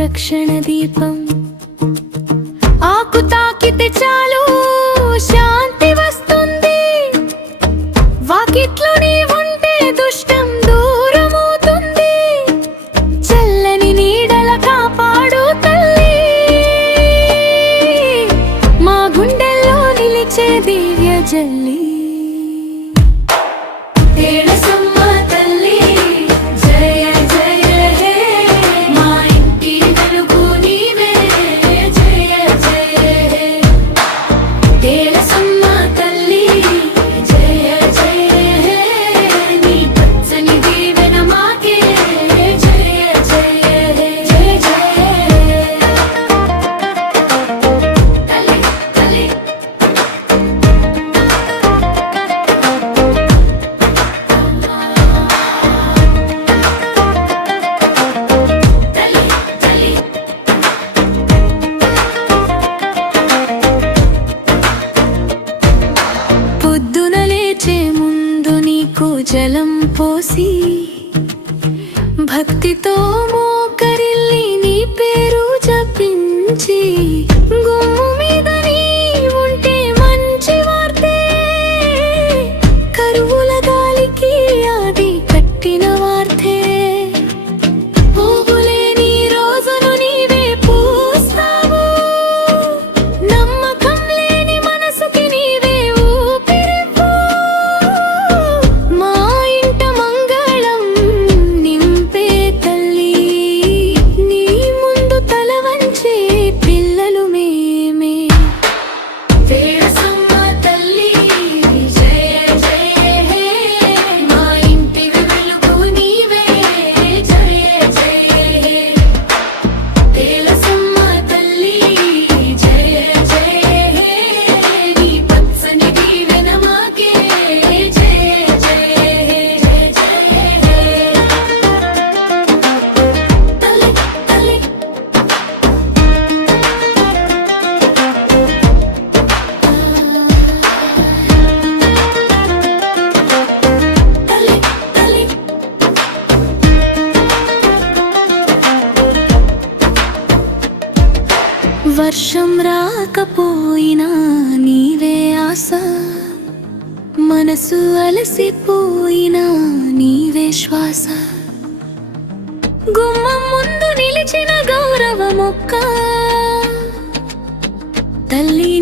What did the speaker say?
రక్షణ దీపం. ఆకు తాకితే చాలు శాంతి వస్తుంది, వాకిట్లో నీవుంటే దుష్టం దూరమవుతుంది. చల్లని నీడల కాపాడు తల్లి, మా గుండెల్లో నిలిచే దివ్య జల్లి. పొద్దున లేచే ముందు నీకు జలం పోసి, భక్తితో మోకరిల్లి నీ పేరు జపించి, గుమ్ము మీద నీ ఉంటే మంచి వార్తే, కరువుల గాలికి ఆది కట్టిన వార్తే. పోగులేని రోజును నీవే పూస్తావు, నమ్మకం లేని మనసుకి నీవే ఊపిరివ్వు. మా ఇంట మంగళం నింపే తల్లి, నీ ముందు తల వంచే పిల్లలు మేమే. తేరసమ్మ తల్లి జయ జయ హే, మా ఇంటికి వెలుగు నీవే జయ జయ హే. తేరసమ్మ తల్లి జయ జయ హే, నీ పచ్చని దీవెన మాకే జయ జయ హే జయ జయ హే. తల్లి తల్లి తల్లి తల్లి. వర్షం రాకపోయినా నీవే ఆశ, మనసు అలసిపోయినా నీవే శ్వాస. గుమ్మం ముందు నిలిచిన గౌరవ మొక్క తల్లి,